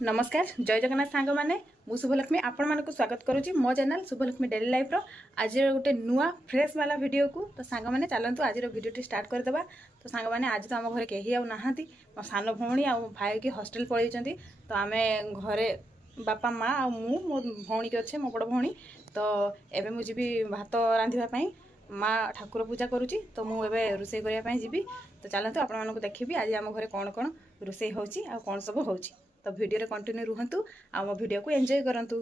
नमस्कार जय जगन्नाथ सांग मैंने शुभलक्ष्मी आपण मानक स्वागत करुच्ची मो चैनल शुभलक्ष्मी डेली लाइफ आज गोटे नुआ फ्रेश वाला वीडियो को तो सांग मैंने चलतु आज वीडियो स्टार्ट करदेबा। तो सांग मैंने आज तो आम घर कहीं आउ नहांती मो सान भौणी आ भाई की हॉस्टल पलैंती तो आम घरे बापा माँ आ मु मो भौणी की अच्छे मो बड़ भौणी तो एबे मुझे भात रांधिबा माँ ठाकुर पूजा करुच्ची तो मुझे रोषे करने जी तो चलतु आपण मानक देखी आज आम घर कौन कौन रोषे होन सब हो तो वीडियो कंटिन्यू रुहतु आ मो वीडियो को एंजॉय करंतु।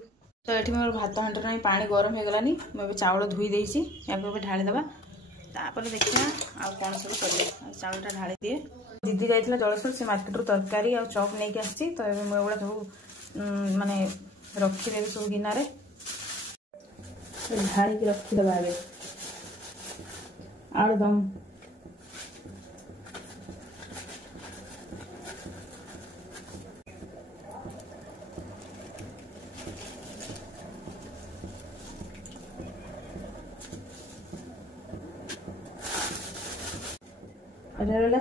तो ये मोर भात हांडे ना पानी गरम हो गलानी मुझे चाउल धोई देसी या ढालीदेवा तापर देखिए आ कौन सब कर चाउलटा ढाली दिए। दीदी जाइए जलसर से मार्केट तरकारी आ चॉप नहीं आसी तो मुझे सब माने रखीदेवी सब गिनारे ढाली रखीदेवा आगे आलुदम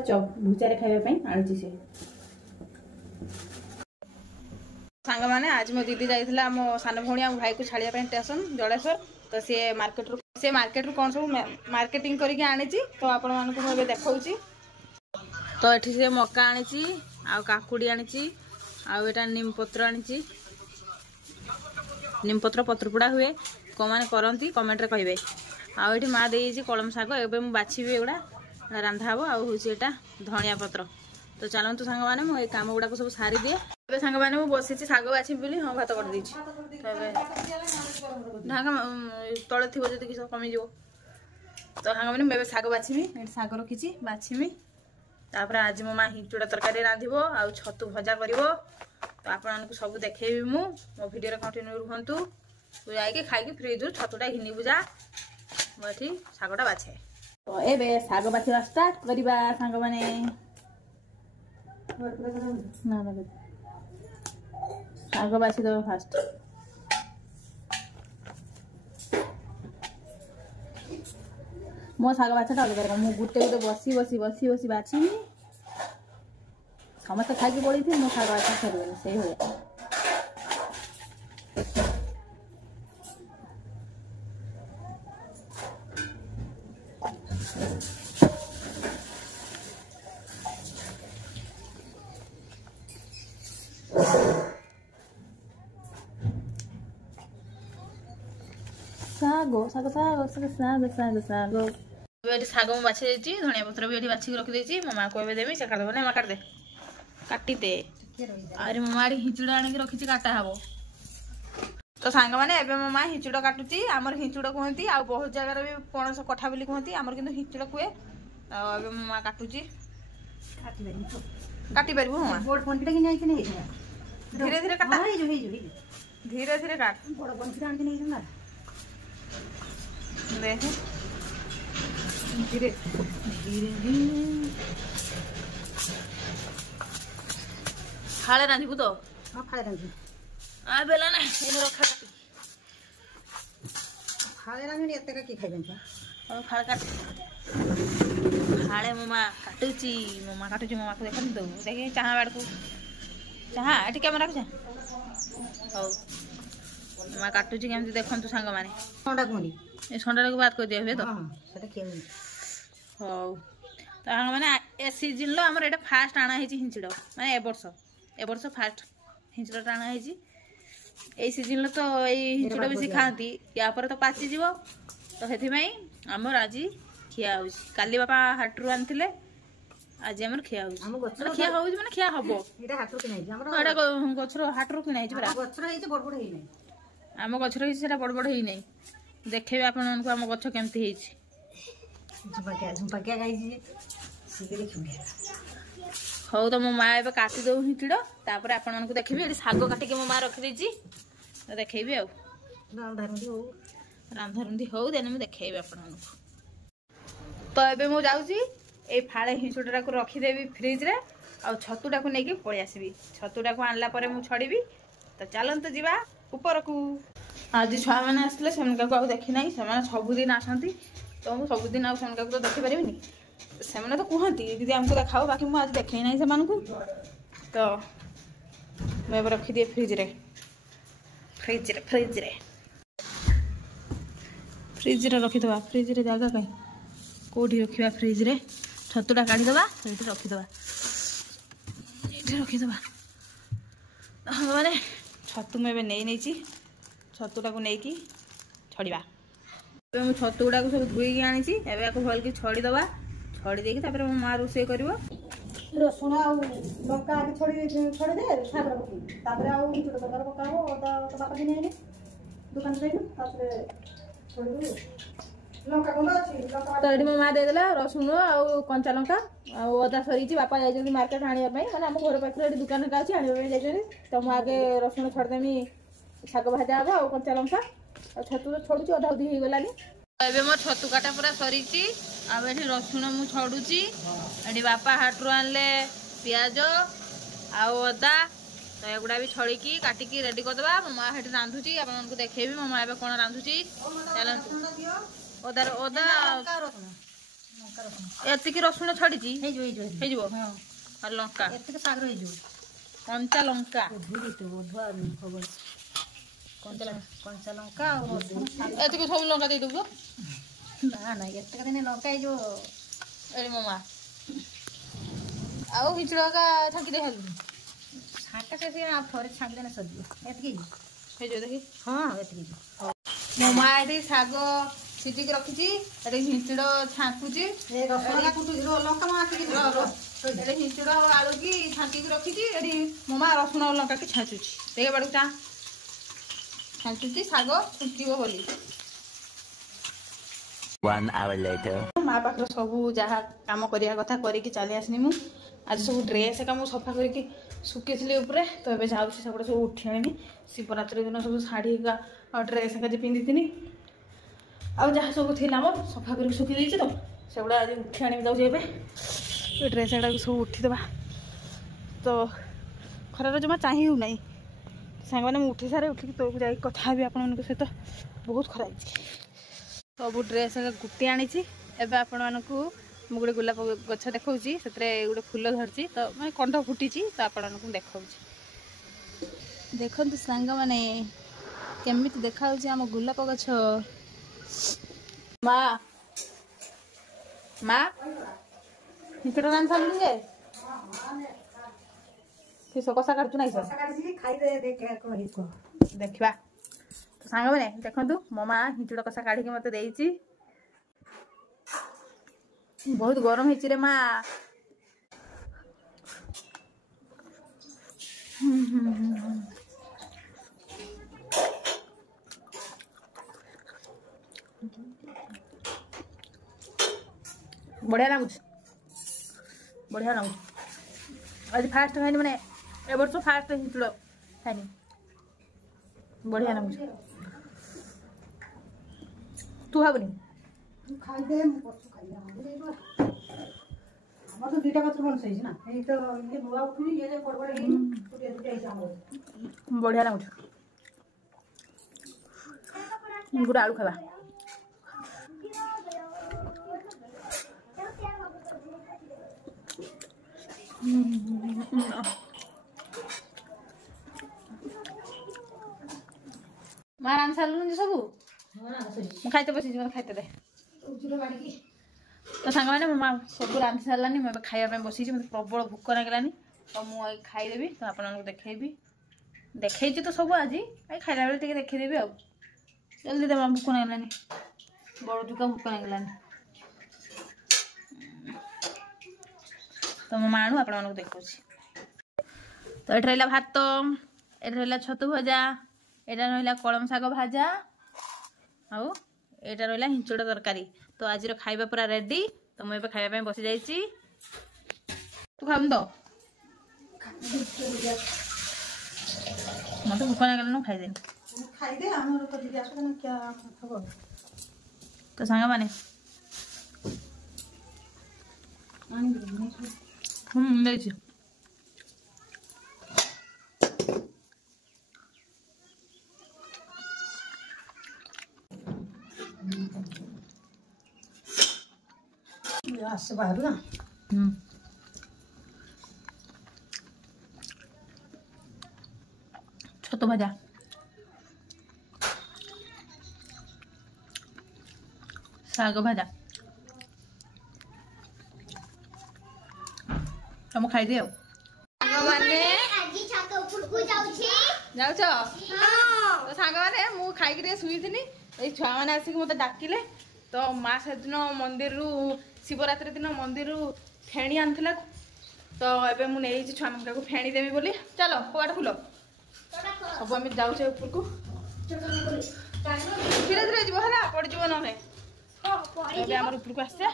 चॉप भुजा खावाई आनी से सांग मैंने आज मो दीदी जाइए मो सान भौणी आ भाई को छाड़िया स्टेशन जलेश्वर तो सी मार्केट रू कौन सब मार्केटिंग करके आनी तो आपण मानक मुझे देखा तो ये से मका आनी आ काकुड़ी आनी आटा नीम पत्र आनी नीम पत्र पत्रपोड़ा हुए कौन मैंने करती कमेंट रे कहे आठ माँ दे कलम शाग एवं बाछी एगुड़ा रांधा हम आटा धनिया पत्र तो चलतु सांग मैंने मुझे काम गुड़ाक सब सारी दिए ए सांग मैंने बसी शाग बाछी बोली हाँ भात कर ढाका तले थी जी किस कमिज तो सांग मैंने मुझे शाग बाछी शाग रखी बाछी तापर आज मो माँ हिंचुड़ा तरकारी रांधिबो आ छतु भजा कर तो आपको सब देखेबी मो वीडियो कंटिन्यू रुहतु तो जाकि खाई फ्रिज रू छतुटा घिनी बुझा मुझे शागटा बाछे तो एबे शाग बाछिबा स्टार्ट करिबा सांग माने ना ना शाग बाछि दो फास्ट मो शाग बाछटा अलग कर मु गुटे गुटे बसी बसी बसी बसी बाछि समस्त खाई पड़ी थी मो शाग बाछा सरीबनी से हो सागो सागो सागो सागो सागो सागो सागो शाग में बाछी देती धनिया पत्र भी बाछी रखी मो माँ को देवी से काटदेव ना माँ काट दे काटी दे अरे मो माँ हिंचुड़ा आनी रखी काटा हम तो सांग मैंने एवं मो माँ हिंचुड़ काटुची आमर हिंचुड़ कहती आ बहुत जगार भी पणस कठा बोली कहती आमर किंतु हिंचुड़ कहे तो मो माँ काटुची काटी पार धीरे धीरे काट धीरे धीरे काट देख धीरे धीरे धीरे फाड़े रांधिबू तो हाँ फाड़े रांधि आ बेला ना ये रखा फाड़े रांधि एते का की खाइबन और फाड़ काट फाड़े ममा काटुची ममा को देखन दो देखे चाहा बाड़ को चाहा एटी कैमरा को हौ ममा काटुची केमती देखंतु सांग माने सोंडा कोनी ए सोंडा को बात कर दिया हे तो हां सेटा खेल हौ तो सांग माने ए सीजन लो हमर एटा फास्ट आना हेची हिंचडो माने ए वर्ष फास्ट हिंचडो आना हेची ए सीजन लो तो ए हिंचडो बेसी खांती या पर तो पाची जीवो तो हेथि मई हमर आज खिया हो काली बापा हाटरू आनथिले आज हमर खिया हो हम खिया हो माने खिया हबो एटा हाटरू कि नै हमर एटा गछरो हाटरू कि नै बरा गछरो हेची बड़ बड़ हेई नै आम गछर हेची सेटा बड़ बड़ हेई नै देखेबे आपन मानको आम गछ केमती हेची झुंपाकिया गाई जी सीधे देखिबे हौ तो मो माँ एबे काटी दो हिंचड़ तापर आपण मानको देखिबे एटी शाग काटी के मो माँ रखि देची तो देखेबे आ रांधारुंधी हौ देने मु देखेबे आपण मानको तो एबे मु जाउची ए फाळे हिंचुड़ा को रखीदेवी फ्रिज रे आ छतुटा को लेके पळि आसीबी छतुटा को आनला परे मु छड़ीबी तो चलंत जीवा ऊपर को आज छुआ मैंने आसले सेमका को देखी ना से सबुदिन आसती तो मुझे सबुदिन आमका तो देखी पारि से तो कहती दीदी आमको देखाओ बाकी मुझे आज देखे ना से तो मैं रखिदिए फ्रिज रे फ्रिज रे फ्रिज रे फ्रिज रे रखिदबा फ्रिज रे जगह कहीं कौटी रखा फ्रिज रे छतुटा काढ़ीदबा ये रखिदबा ये रखिदबा हाँ मैंने छतु मुझे नहीं छतुटा को लेकिन छड़ा मुझे छतु गुड़ा सब धोईकी आनी भल कि छड़ीदबा छड़ी देकी मो माँ रोषे कर रसुण लंका आगे छड़ीदे शाग पकई छोट प्रकार पकाब अदा बापा दिन आने दुकान लंका गुंड अच्छी तो ये मो माँ देदेला रसुण आउ कंचा लंका अदा सरी बापा जाइए मार्केट आने मैंने आम घर पाखे दुकान अच्छी आने जाइए तो मुझे आगे रसुण छड़देमी शाग भाजा हे आउ कंचा लंका छतु तो छड़ू अधा अधी हो गलानी एबे मो छतु काटा पूरा सरी रसुण मु छड़ुची ये बापा हाटू आनले पियाज आउ अदा तो एगुड़ा भी छड़ीकी काटिकी रेडी करदे मो माँ हेटी रांधुची आपको देखेबी मो माँ कौन रांधुची अदा अदा एतिकी रसुण छड़ी लंका कंचा लंका कंचा लंका एतिकी सब लंका दे देबो ना ना एतक दिन लंका जो एडी मामा आउ हिचड़ा का छांकी दे हल छांका से आप थोड़े छांक देना सदी एतकी हे जो देखी हां एतकी मामा एडी साग सिटिक रखिची एडी हिचड़ा छांकुची ए रसुण का कुटु लंका मा आके एडी हिचड़ा आलू की छांकी रखिची एडी मामा रसुण और लंका की छांचुची देखे बड़ू चा छांचुची साग छुंटीबो बोली 1 hour later माँ पाखे सब जहाँ कम करवा कथा करके चली आसनी मु आज सब ड्रेस का मुझे सफा करके सुखी उपरे तो ये जाऊँ सब सब उठी आनी शिवरात्रि दिन सब शाढ़ी का ड्रेस का पिंधि थी आउ जहाँ सब थी मोर सफा कर सुखी देती तो सेगुड़ा आज उठी आनी जाऊँ ड्रेस गुड़ा सब उठीदे तो खरार जमा चाहिए ना सांग मैंने उठी सारे उठिक तो जा कथा भी आपण सहित बहुत खरा सब ड्रेस गुटी आनी एवं आपण मानक गोटे गोलाप गछ देखा से गोटे फूल धरती तो मैं कंठ फुटी तो आपण देखा देखु सांग मैंने केमी देखा आम गोलाप गछ माँ माँ हिचड़ रान सारे कषा काटू ना देखा तो सांग मैंने देखु मो माँ हिचड़ कषा काढ़ मत देती बहुत गरम है रे माँ बढ़िया लगुच बढ़िया लगुच आज फास्ट खानी मैंने ए वर्ष फास्ट हिचड़ खानी बढ़िया लगुच तू भावनी खाइदे हमर तो दुटा गछ बन सही ना ए तो ये नुआ उठुनी ये जे बड़ बड़ हे टुटे टुटे आइछ हमर बढ़िया लाଗୁछ गुड़ आलू खावा मां रान सालुन जे सबु ମୁଁ ଖାଇତେ ବସିଛି ମୋତେ ଖାଇତେ ଦେ तो सांग मैंने मो माँ सब रांधि सारानी मुझे खाया बसी मतलब प्रबल भोक लगे तो मुझे खाईदेवी तो आपको देखी देखी तो सब आज खाला बेले टे देखीदेवी आ जल्दी दे भोक लगलानी बड़ जुका भोक लगलानी तो मो माँ आप देखा तो ये रहा भात ये रहा छतु भजा यहाँ रहा कलम शाग भाजा आउ यहाँ रहा हिंचड़ तरकारी तो आज खाଇବା पूरा रेडी तो मुझे खाया बसी जा तू खाऊ तो मत भोक लगे खाईदे तो सांग मैंने बाहर ना छतु भजा शाग भजा तुम खाई दियो जाऊच तो सांग मैंने मु खाई शुई छुआ मैंने आसिक मत डाकिले तो माँ से दिन मंदिर शिवरात्रि दिन मंदिर फेणी आनी तो एबे मु नहीं छुआ मान को फेणी देवी बोली चलो कबाट खुल सब आम जाऊे ऊपर को धीरे धीरे जीव है पड़ जीव ना आम ऊपर को आसे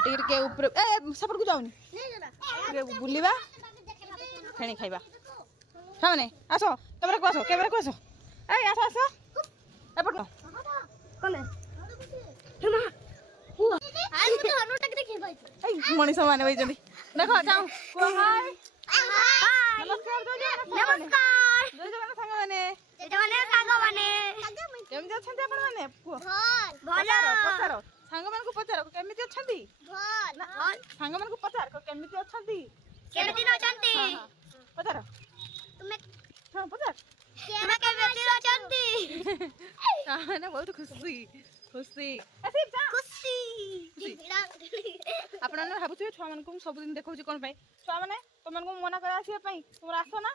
टे ऊपर सेपट को जाऊनी बुलवा फेणी खाइबा छुआ मैंने आस कैमरा को आस कैमरा को आस ए आस आस एपट मनीष मैंने बही देख जाऊ नमस्कार जय जगन्नाथ सांग मैंने केमती अच्छा आपण मैंने पचार सांग मान को पचार केमती अच्छा सांग मान को पचार केमती अच्छा पचार हाँ पचार बहुत खुशी खुशी आपण भावुए छुआ मान सबुदिन देखा कौन छुआ मैंने तुम मना कर आसवाई तुम आस ना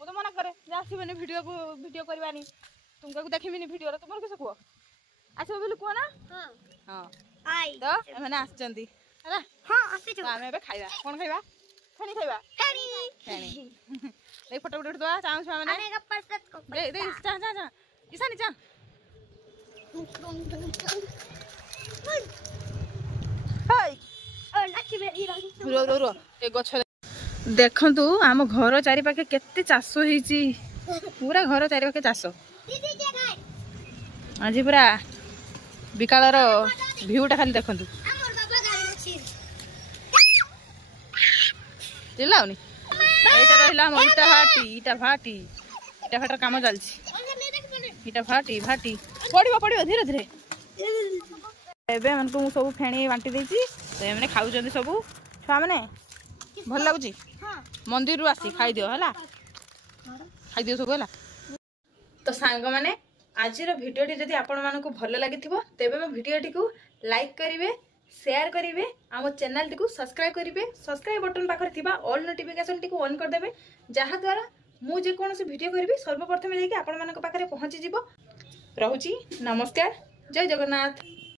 मुझे मना करे आसबनी भिडियो करवानी तुमको देखिमिनी भिडियो तुम किस कह आस बोली कह ना हाँ तो मैंने आसचंदी आम खाइबा कौन खाइबा फेणी खाइबा फेणी फोटो फोटो उठा चाहूँ छुआ मैंने ईशानी चा देखु आम घर चारिपाखे केते चाष होईची पूरा घर चारिपाखे चाष आज पूरा बिकालर भ्यूटा खाली देखु चिल्लाउनी एटा रहिला हम इटा भाटी काम चलछि इटा भाटी पड़ो धीरे धीरे एबे मन को सब फेणी बांटी देछि तो एमने खाउजंदी सब छुआ माने भल लागुची मंदिर रु आसी खाई दियो हला खाई दियो सब हला तो सांग माने आज भिडियोटी जदि आपण मानकु भल लागिथिबो तेबे मो भिडियोटी को लाइक करिवे शेयर करिवे आम चैनल टी को सब्सक्राइब करिवे सब्सक्राइब बटन पाखर थिबा ऑल नोटिफिकेशन टी को ऑन कर देबे जहा द्वारा मु जे कोनोसी भिडियो करबी सर्वप्रथम जाके आपण मानक पाखरे पहुंची जिवो। रहूची नमस्कार जय जगन्नाथ।